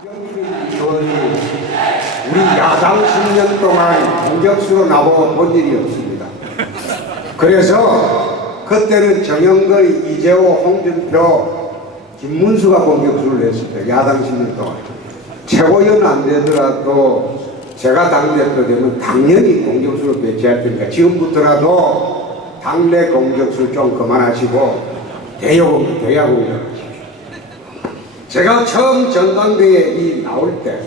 의원이 우리 야당 10년 동안 공격수로 나와본 일이 없습니다. 그래서 그때는 정영거의, 이재호, 홍준표, 김문수가 공격수를 했습니다. 야당 10년 동안. 최고위원 안 되더라도 제가 당대표 되면 당연히 공격수를 배치할 테니까 지금부터라도 당내 공격수를 좀 그만하시고 대야공격 하십시오. 제가 처음 전당대회에 나올 때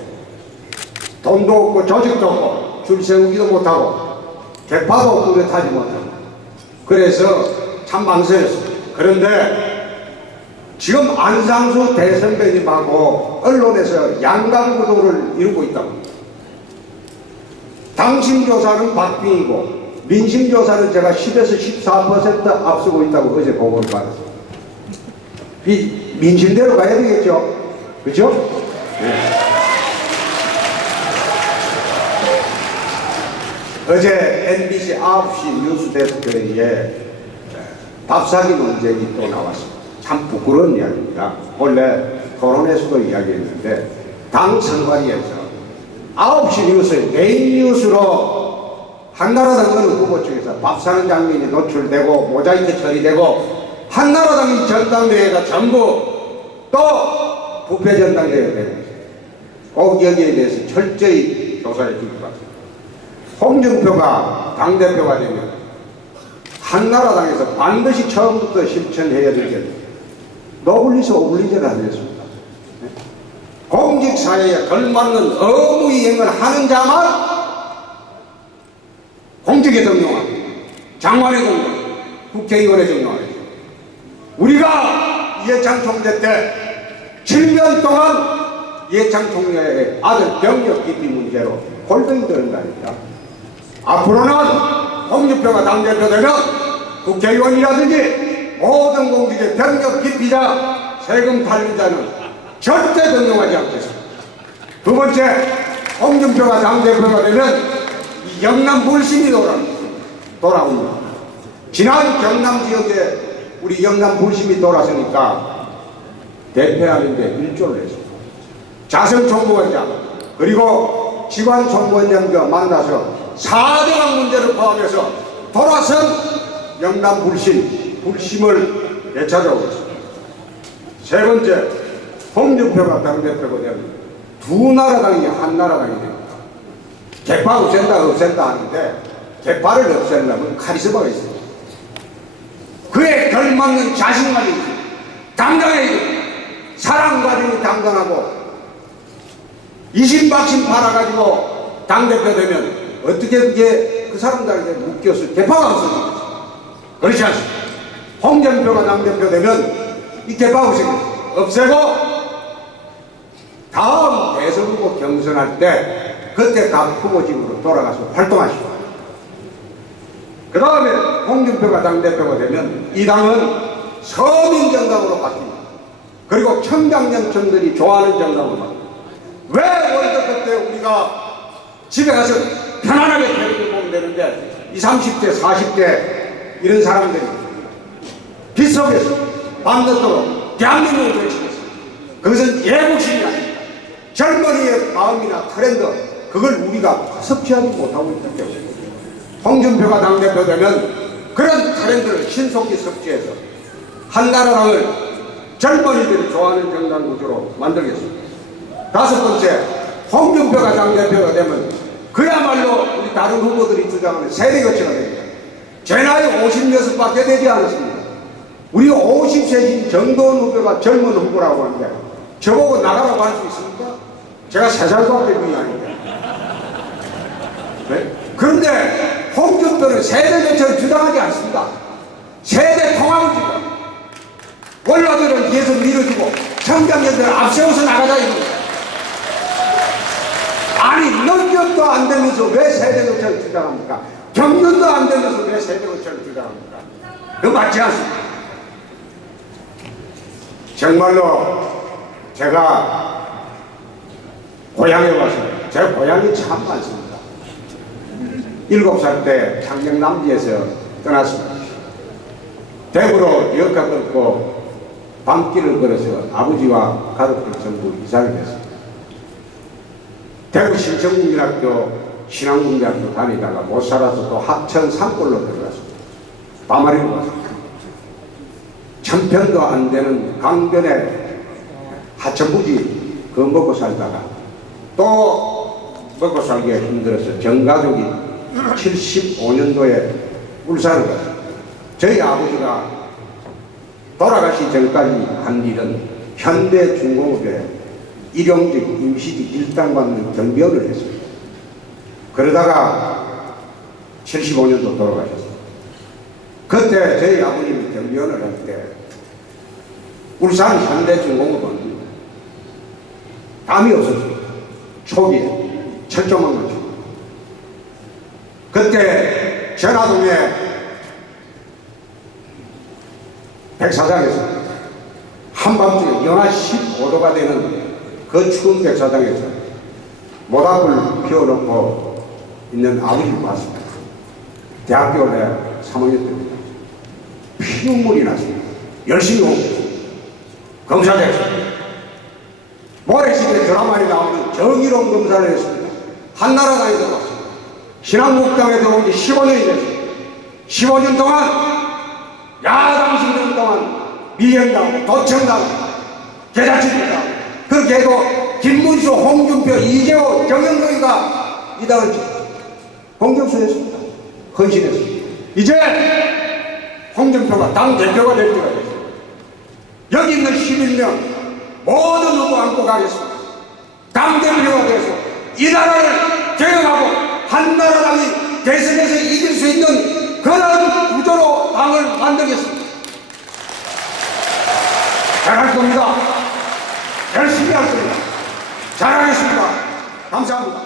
돈도 없고 조직도 없고 줄 세우기도 못하고 대파도 뚜렷하지 못하고 그래서 참 망설였습니다. 그런데 지금 안상수 대선배님하고 언론에서 양강구도를 이루고 있다고. 당심조사는 박빙이고 민심조사는 제가 10에서 14% 앞서고 있다고 어제 보고를 받았습니다. 민심대로 가야 되겠죠? 그죠? 네. 어제 MBC 9시 뉴스 데스크에 밥사기 논쟁이 또 나왔습니다. 참 부끄러운 이야기입니다. 원래 토론에서도 이야기했는데 당 선관위에서 9시 뉴스에 메인 뉴스로 한나라당 어느 후보 측에서 밥 사는 장면이 노출되고 모자이크 처리되고 한나라당이 전당대회가 전부 또 부패 전당대회가 되는 거죠. 꼭 여기에 대해서 철저히 조사해 주길 바랍니다. 홍준표가 당대표가 되면 한나라당에서 반드시 처음부터 실천해야 될 게 노블리스 오블리제를 하겠습니다. 공직사회에 걸맞는 의무 이행을 하는 자만 공직에 등용하고 장관에 등용하고 국회의원에 등용하고 우리가 이해창 총재 때 7년 동안 이해창 총재의 아들 병력 기피 문제로 골병이 들은 거 아닙니까? 앞으로는 홍준표가 당대표 되면 국회의원이라든지 모든 공직의 병력 기피자, 세금 탈루자는 절대 등용하지 않겠습니다. 두 번째, 홍준표가 당대표가 되면 이 영남 불신이 돌아옵니다. 지난 경남 지역에 우리 영남 불심이 돌아서니까 대표하는데 일조를 했습니다. 자선 총무원장 그리고 지관 총무원장과 만나서 4대강 문제를 포함해서 돌아선 영남 불심을 되찾아오고 있습니다. 세 번째, 홍준표가 당대표가 되면 두 나라당이 한 나라당이 됩니다. 개파 없앤다 하는데 개파를 없애려면 카리스마가 있습니다. 그에 걸맞는 자신감이 있고 당당해야 사랑 과정이 당당하고 이심박심 팔아가지고 당대표 되면 어떻게 그게 그 사람들에게 묶여서 개파가 없어집니까? 그렇지 않습니다. 홍준표가 당대표 되면 이 개파 없애고 다음 대선 후보 경선할 때 그때 각 후보직으로 돌아가서 활동하시고 그 다음에 홍준표가 당대표가 되면 이 당은 서민정당으로 바뀝니다. 그리고 청장년층들이 좋아하는 정당으로 바뀝니다. 왜 월드컵 때 우리가 집에 가서 편안하게 텔레비전 보면 되는데 20, 30대, 40대 이런 사람들이 빗속에서 밤늦도록 대한민국을 외치겠습니다. 그것은 예국심이 아닙니다. 젊은이의 마음이나 트렌드 그걸 우리가 섭취하지 못하고 있기 때문입니다. 홍준표가 당대표 되면 그런 트렌드를 신속히 섭취해서 한나라당을 젊은이들이 좋아하는 정당 구조로 만들겠습니다. 다섯 번째, 홍준표가 당대표가 되면 그야말로 우리 다른 후보들이 주장하는 세대교체가 됩니다. 제 나이 56밖에 되지 않았습니다. 우리 50세신 정도원 후보가 젊은 후보라고 하는데 저보고 나가라고 할 수 있습니까? 제가 3살밖에 분이 아닌데. 네? 그런데 홍준표는 세대교체를 주장하지 않습니다. 세대 통합을 주장합니다. 원로들은 뒤에서 밀어주고 청장년들은 앞세워서 나가자 이겁니다. 아니 능력도 안 되면서 왜 세대교체를 주장합니까? 경륜도 안 되면서 왜 세대교체를 주장합니까? 그거 맞지 않습니까? 정말로 제가 고향에 와서 제 고향이 참 많습니다. 7살 때 창녕 남지에서 떠났습니다. 대구로 역가 끊고 밤길을 걸어서 아버지와 가족들 전부 이사를 했습니다. 대구 신천국민학교 신앙국민학교 다니다가 못 살아서 또 합천 산골로 들어갔습니다. 바마리로 갔습니다. 천편도 안 되는 강변에 하천부지 그 먹고 살다가 또 먹고 살기가 힘들어서 전 가족이 75년도에 울산을 갔습니다. 저희 아버지가 돌아가시 전까지 한 일은 현대중공업에 일용직, 임시직 일당 받는 경비원을 했습니다. 그러다가 75년도 돌아가셨습니다. 그때 저희 아버님이 경비원을 할 때 울산 현대중공업은 담이 없었습니다. 초기에 철조망만 줍니다. 그때 전화동에 백사장에서 한밤중에 영하 15도가 되는 그 추운 백사장에서 모닥불 피워놓고 있는 아버지를 봤습니다. 대학교 내 3학년 때입니다. 피눈물이 났습니다. 열심히 공부했습니다. 검사됐습니다. 모래시대 드라마에 나오는 정의로운 검사를 했습니다. 한나라당에 들어왔습니다. 신한국당에 들어온 지 15년이 됐습니다. 15년 동안 야당 10년 동안 미행당, 도청당, 계좌치기당 그렇게 해도 김문수, 홍준표, 이재호, 정영석이가 이 당을 공격수했습니다. 헌신했습니다. 이제 홍준표가 당대표가 될 때가 됐습니다. 여기 있는 11명 모두 누구 안고 가겠습니다. 당대표가 돼서 이 나라를 개혁하고 한나라당이 대선에서 이길 수 있는 그런 구조로 당을 만들겠습니다. 잘할 겁니다. 열심히 할 겁니다. 잘하겠습니다. 감사합니다.